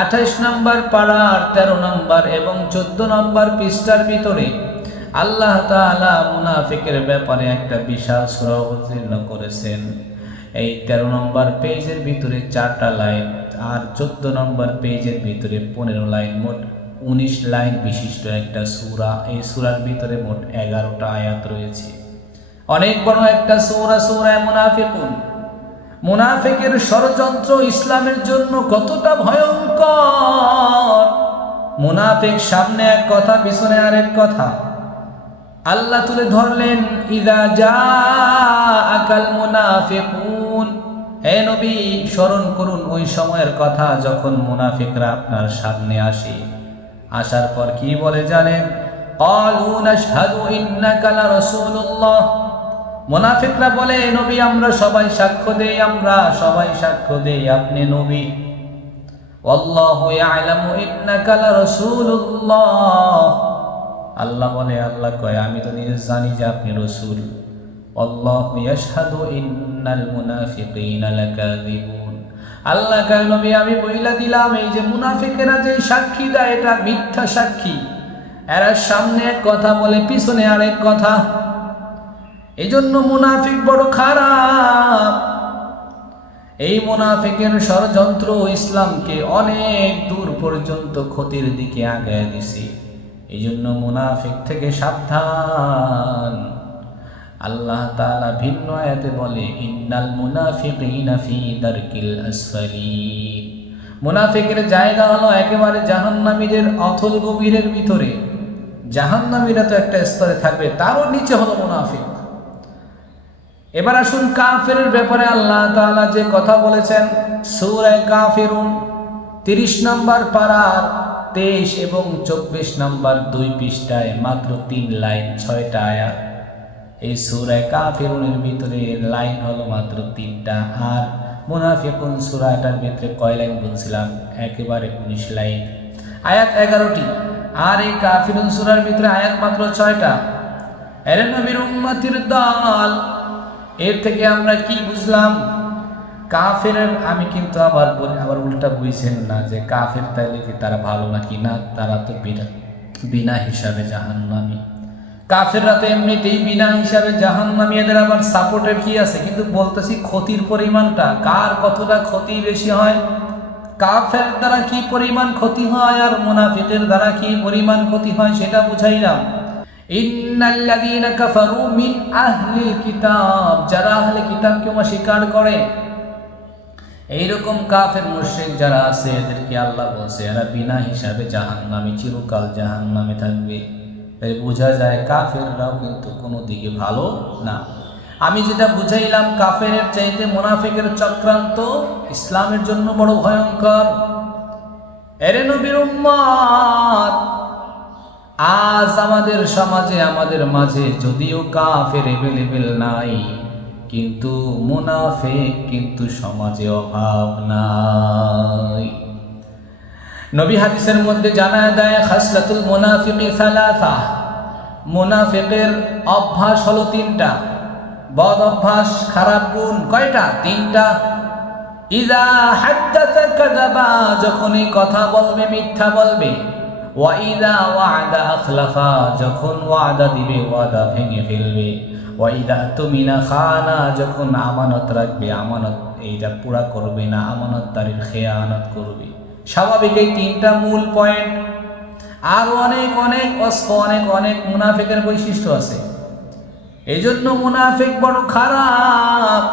28 নম্বর পারার 13 নম্বর এবং 14 নম্বর পৃষ্ঠার ভিতরে আল্লাহ তাআলা মুনাফিকের ব্যাপারে একটা বিশাল সূরা অবতীর্ণ করেছেন। এই 13 নম্বর পেজের ভিতরে 4টা লাইন আর 14 নম্বর পেজের ভিতরে 15 লাইন, মোট 19 লাইন বিশিষ্ট একটা সূরা। এই সূরার ভিতরে মোট 11টা আয়াত রয়েছে। অনেক বড় একটা সূরা, সূরা মুনাফিকুন। মুনাফিকের ষড়যন্ত্র ইসলামের জন্য কতটা ভয়ঙ্কর। মুনাফিক সামনে এক কথা, পিছনে আরেক কথা। আল্লাহ তুলে ধরলেন, ইযা জাআকাল মুনাফিকুন, হে নবী স্মরণ করুন ওই সময়ের কথা যখন মুনাফিকরা আপনার সামনে আসে। আসার পর কি বলে জানেন? ক্বালু নাশহাদু ইন্নাকা লারাসূলুল্লাহ। মুনাফিকরা বলে, নবী আমরা সবাই সাক্ষ্য দেই আপনি নবী। ওয়াল্লাহু ইয়ালামু ইন্নাকা লারাসূলুল্লাহ। আল্লাহ বলে, আল্লাহ কয় আমি তো নিজে জানি যে আপনি রাসূল। আল্লাহু ইয়াশহাদু ইন্নাল মুনাফিকিনা লাকাযিবুন। আল্লাহ কয় নবী আমি বইলা দিলাম এই যে মুনাফিকেরা যে সাক্ষী দেয় এটা মিথ্যা সাক্ষী। এরা সামনে এক কথা বলে, পিছনে আরেক কথা। এজন্য মুনাফিক বড় খারাপ। এই মুনাফিকের ষড়যন্ত্র ইসলামকে অনেক দূর পর্যন্ত ক্ষতির দিকে আগায় দিছে। এই জন্য মুনাফিক থেকে সাবধান। আল্লাহ তাআলা ভিন্ন আয়াতে বলে, ইন্নাল মুনাফিকিনা ফি দারকিল আসফালিন। মুনাফিকের জায়গা হলো একেবারে জাহান্নামীদের অথল গভীরের ভিতরে। জাহান্নামীরা তো একটা স্তরে থাকবে, তারও নিচে হলো মুনাফিক। এবার আসুন কাফেরের ব্যাপারে আল্লাহ তাআলা যে কথা বলেছেন সূরা কাফিরুন 30 নম্বর পারার 23 এবং 24 নম্বর 2 পৃষ্ঠায় মাত্র 3 লাইন 6টা আয়াত। এই সূরা কাফিরুনের ভিতরে লাইন হলো মাত্র 3টা। আর মুনাফিকুন সূরাটার ভিতরে কয় লাইন বলছিলাম? একেবারে 19 লাইন, আয়াত 11টি। আর এই কাফিরুন সূরার ভিতরে আয়াত মাত্র 6টা। এর নবীর উম্মতের দল, এর থেকে আমরা কি বুঝলাম? কাফের, আমি কিন্তু আবার উল্টা বুঝছেন না যে কাফের তাইলে কি তারা ভালো নাকি না? তারা তো বিনা হিসাবে জাহান্নামী। কাফেররা তো এমনিতেই বিনা হিসাবে জাহান্নামী। এদের আবার সাপোর্টের কি আছে? কিন্তু বলতেছি ক্ষতির পরিমাণটা কার কতটা ক্ষতি বেশি হয়। কাফের দ্বারা কি পরিমাণ ক্ষতি হয় আর মুনাফিকের দ্বারা কি পরিমাণ ক্ষতি হয় সেটা বুঝাইলাম। ইন্নাল্লাযীনা কাফারু মিন আহলিল কিতাব, যারা আহলে কিতাবকে অস্বীকার করে, এইরকম কাফের মুশরিক যারা আছে এদেরকে আল্লাহ বলছে এরা বিনা হিসাবে জাহান্নামী, চিরকাল জাহান্নামে থাকবে। তাই বোঝা যায় কাফেররাও কিন্তু কোনো দিকে ভালো না। আমি যেটা বুঝাইলাম, কাফেরের চাইতে মুনাফিকের চক্রান্ত ইসলামের জন্য বড় ভয়ঙ্কর। এরে নবীর উম্মত, আজ আমাদের সমাজে, আমাদের মাঝে যদিও কাফের এভেলেবেল নাই, কিন্তু মুনাফিক কিন্তু সমাজে অভাব নাই। নবী হাদিসের মধ্যে জানায় দেয়, খাসলাতুল মুনাফিকি সালাসা, মুনাফিকের অভ্যাস হলো 3টা। বদ অভ্যাস, খারাপ গুণ কয়টা? 3টা। ইযা হাদ্দাসা কাযাবা, যখনই কথা বলবে মিথ্যা বলবে। ওয়া ইযা ওয়া'দা আখলাফা, যখন ওয়াদা দিবে ওয়াদা ভেঙে ফেলবে। ওয়া ইযা তুমিনা খানা, যখন আমানত রাখবে আমানত এইটা পুরা করবে না, আমানতদারির খেয়ানত করবে। স্বাভাবিক এই 3টা মূল পয়েন্ট। আর অনেক অনেক অনেক মুনাফিকের বৈশিষ্ট্য আছে। এই জন্য মুনাফিক বড় খারাপ।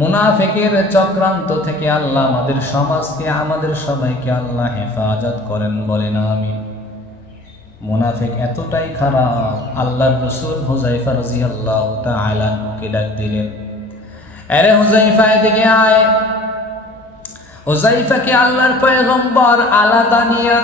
মুনাফিকের চক্রান্ত থেকে আল্লাহ আমাদের সমাজকে, আমাদের সবাইকে আল্লাহ হেফাজত করেন, বলেন আমিন। মুনাফিক এতটাই খারাপ, আল্লাহর রাসূল হুযায়ফা রাদিয়াল্লাহু তাআলা আনহুকে ডাক দিলেন, আরে হুযায়ফা এদিকে আয়। হুযায়ফাকে আল্লাহর পয়গম্বর আলাদা নিয়া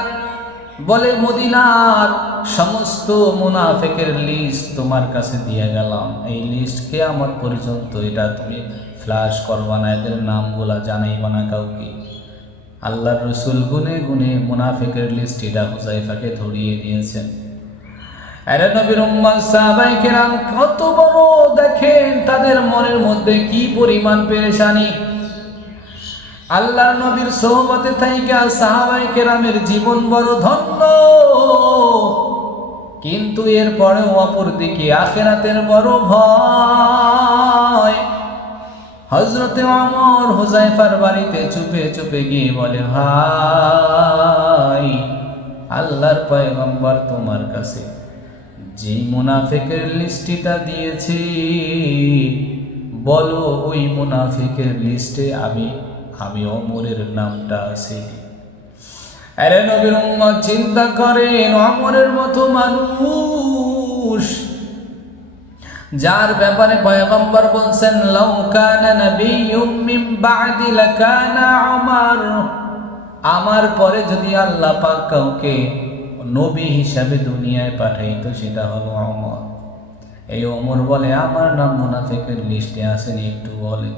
বলে, মদিনার সমস্ত মুনাফিকের লিস্ট তোমার কাছে দিয়ে গেলাম। এই লিস্ট কিয়ামত পর্যন্ত এটা তুমি ফ্ল্যাশ করবা না, এদের নামগুলা জানাইবা না কাউকে। আল্লাহর রাসূল গুনে গুনে মুনাফিকের লিস্ট এটা হুযায়ফাকে ধরিয়ে দিয়েছেন। আরে নবীর উম্মত সাহাবায়ে কেরাম কত বড়, দেখেন তাদের মনের মধ্যে কি পরিমাণ পেরেশানি। আল্লাহর নবীর সোহবতে থাইকা সাহাবায়ে কেরামের জীবন বড় ধন্য, কিন্তু এরপরেও অপর দিকে আখিরাতের বড় ভয়। হযরতে ওমর হুযায়ফার বাড়িতে চুপে চুপে গিয়ে বলে, ভাই আল্লাহর পয়গম্বর তোমার কাছে যে মুনাফিকের লিস্টটা দিয়েছি, বলো ওই মুনাফিকের লিস্টে আমি ওমরের নামটা আছে। আরে নবীর উম্মত চিন্তা করেন, ওমরের মতো মানুষ যার ব্যাপারে পয়গম্বর বলছেন লাউ কানা নাবিয়্যুম মিন বা'দি লাকানা ওমর, আমার পরে যদি আল্লাহ পাক কাউকে নবী হিসাবে দুনিয়ায় পাঠাইতো সেটা হলো ওমর। এই ওমর বলে আমার নাম মুনাফিকের লিস্টে আসেনি, একটু বলে।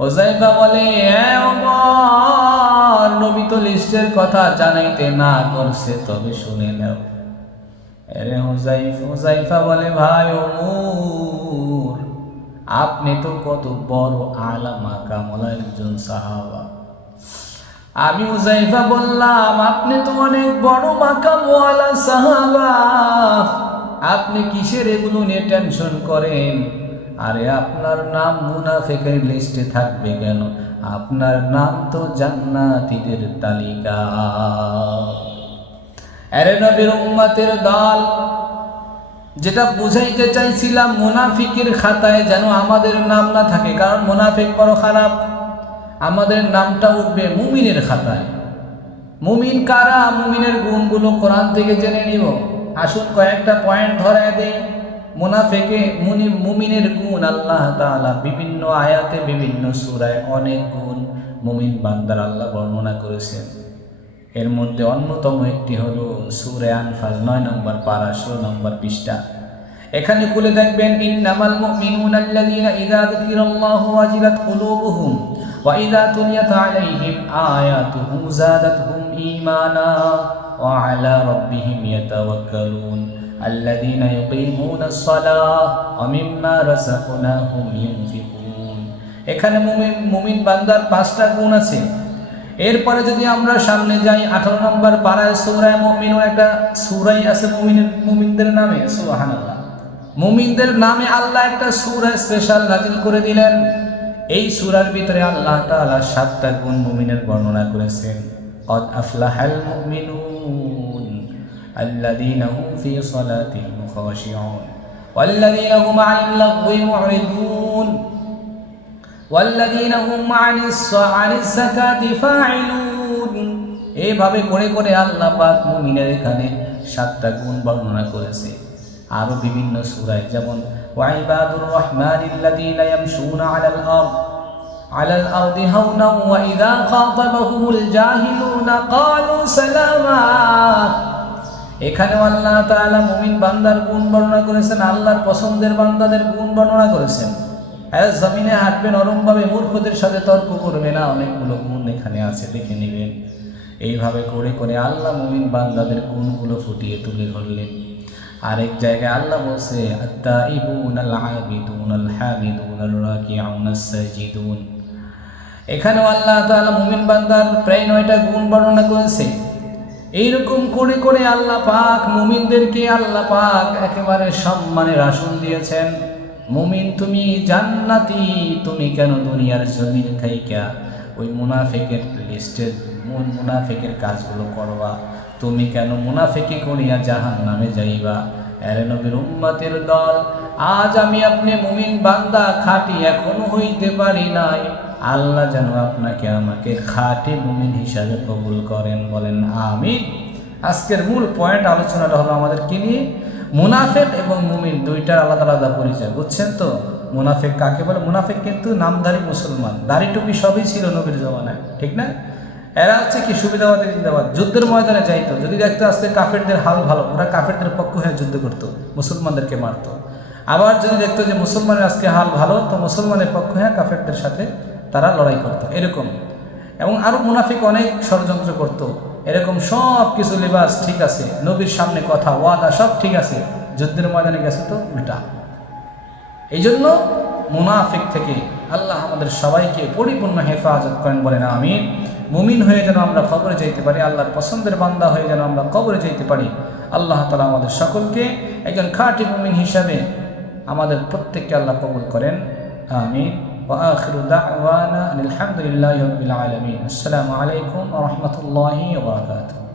হুযায়ফা বলে, হ্যাঁ ওমর, নবী তো লিস্টের কথা জানাইতে না করছে, তবে শুনে নাও। আরে হুযায়ফা বলে, ভাই ওমর, আপনি তো কত বড় আলা মাকামওয়ালা একজন সাহাবা। আমি হুযায়ফা বললাম, আপনি তো অনেক বড় মাকামওয়ালা সাহাবা, আপনি কিসের এগুলো নিয়ে টেনশন করেন? আরে আপনার নাম মুনাফিকের লিস্টে থাকবে কেন? আপনার নাম তো জান্নাতীদের তালিকা। আরে নবীর উম্মতের দল, যেটা বুঝাইতে চাইছিলাম, মুনাফিকের খাতায় যেন আমাদের নাম না থাকে, কারণ মুনাফিক বড় খারাপ। আমাদের নামটা উঠবে মুমিনের খাতায়। মুমিন কারা? মুমিনের গুণগুলো কোরআন থেকে জেনে নিব। আসুন কয়েকটা পয়েন্ট ধরায় দেই। মুমিনের গুণ আল্লাহ তাআলা বিভিন্ন আয়াতে বিভিন্ন সূরায় অনেক গুণ মুমিন বান্দার আল্লাহ বর্ণনা করেছেন। এর মধ্যে অন্যতম একটি হলো সূরা আনফাল 9 নম্বর পারা 16 নম্বর পৃষ্ঠা। এখানে খুলে দেখবেন, ইন্নামাল মুমিনুনা আল্লাযীনা ইযা যুকিরাল্লাহু ওয়াজিলাত কুলুবুহুম ওয়া ইযা তুলিয়াত আলাইহিম আয়াতুহু যাদাতহুম ঈমানা ওয়া আলা রাব্বিহিম ইয়াতাওয়াক্কালুন আল্লাযীনা ইউকিমুনাস সালাহ ওয়া মিম্মা রাযাকনাহুম ইউনফিকুন। এখানে মুমিন বান্দার 5টা গুণ আছে। এরপরে যদি আমরা সামনে যাই 18 নম্বর পারায় সূরা মুমিনুন, একটা সূরাই আছে মুমিনদের নামে। সুবহানাল্লাহ, মুমিনদের নামে আল্লাহ একটা সূরা স্পেশাল নাজিল করে দিলেন। এই সূরার ভিতরে আল্লাহ তাআলা 7টা গুণ মুমিনের বর্ণনা করেছেন। ক্বাদ আফলাহাল মুমিনুন আল্লাযীনা হুম ফী সালাতিহিম খাশিউন ওয়াল্লাযীনা হুম আনিল লাগwi মু'রিদুন ওয়াল্লাযীনা হুম আনিস যাকাতি ফাইলুন। এইভাবে করে করে আল্লাহ পাক মুমিনের এখানে 7টা গুণ বর্ণনা করেছে। আরো বিভিন্ন সূরায়, যেমন ওয়াইবাদুর রহমানিল্লাযীনা ইয়ামশুনা আলাল আরদি হাওনা ওয়া ইযা খাতাবাহুমুল জাহিলুনা ক্বালু সালামা। এখানে আল্লাহ তাআলা মুমিন বান্দার গুণ বর্ণনা করেছেন, আল্লাহর পছন্দের বান্দাদের গুণ বর্ণনা করেছেন। জমিনে হাঁটবে নরমভাবে, মূর্খদের সাথে তর্ক করবে না, অনেকগুলো গুণ এখানে আছে, দেখে নেবেন। এইভাবে করে করে আল্লাহ মুমিন বান্দাদের গুণগুলো ফুটিয়ে তুলে ধরলেন। আরেক জায়গায় আল্লাহ বলছে, আত-তাইবুনাল আবিদুনাল হামিদুনার রাকিউনাস সাজিদুন। এখানেও আল্লাহ তাআলা মুমিন বান্দার প্রায় 9টা গুণ বর্ণনা করেছে। এইরকম করে করে আল্লাহ পাক মুমিনদেরকে আল্লাহ পাক একেবারে সম্মানের আসন দিয়েছেন। মুমিন তুমি জান্নাতি, তুমি কেন দুনিয়ার জমিন থাইকা ওই মুনাফিকের লিস্টের মুনাফিকের কাজগুলো করবা? তুমি কেন মুনাফিকি করিয়া জাহান্নামে যাইবা? আরে নবীর উম্মতের দল, আজ আমি আপনি মুমিন বান্দা খাঁটি এখনো হইতে পারি নাই। আল্লাহ যেন আপনাকে আমাকে খাঁটি মুমিন হিসাবে কবুল করেন, বলেন আমিন। আজকের মূল পয়েন্ট আলোচনাটা হলো আমাদের কি নিয়ে? মুনাফিক এবং মুমিন দুইটার আলাদা আলাদা পরিচয়, বুঝছেন তো? মুনাফিক কাকে বলে? মুনাফিক কিন্তু নামধারী মুসলমান, দাড়ি টুপি সবই ছিল নবীর জমানায়, ঠিক না? এরা হচ্ছে কি সুবিধাবাদী জিন্দাবাদ। যুদ্ধের ময়দানে যাইতো, যদি দেখতো আজকে কাফেরদের হাল ভালো, ওরা কাফেরদের পক্ষ হয়ে যুদ্ধ করতো, মুসলমানদেরকে মারতো। আবার যদি দেখতো যে মুসলমানের আজকে হাল ভালো, তো মুসলমানের পক্ষ হয়ে কাফেরদের সাথে তারা লড়াই করতো, এরকম। এবং আরও মুনাফিক অনেক ষড়যন্ত্র করতো। এরকম সব কিছু লিবাস ঠিক আছে, নবীর সামনে কথা ওয়াদা সব ঠিক আছে, যুদ্ধের ময়দানে গেছে তো উল্টা। এই জন্য মুনাফিক থেকে আল্লাহ আমাদের সবাইকে পরিপূর্ণ হেফাজত করেন, বলেন আমিন। মুমিন হয়ে যেন আমরা কবরে যেতে পারি, আল্লাহর পছন্দের বান্দা হয়ে যেন আমরা কবরে যেতে পারি। আল্লাহ তাআলা আমাদের সকলকে একজন খাঁটি মুমিন হিসাবে আমাদের প্রত্যেককে আল্লাহ কবুল করেন, আমিন। ওয়া আখিরু দাওয়ানা আলহামদুলিল্লাহি রাব্বিল আলামিন। আসসালামু আলাইকুম ওয়া রাহমাতুল্লাহি ওয়া বারাকাতুহু।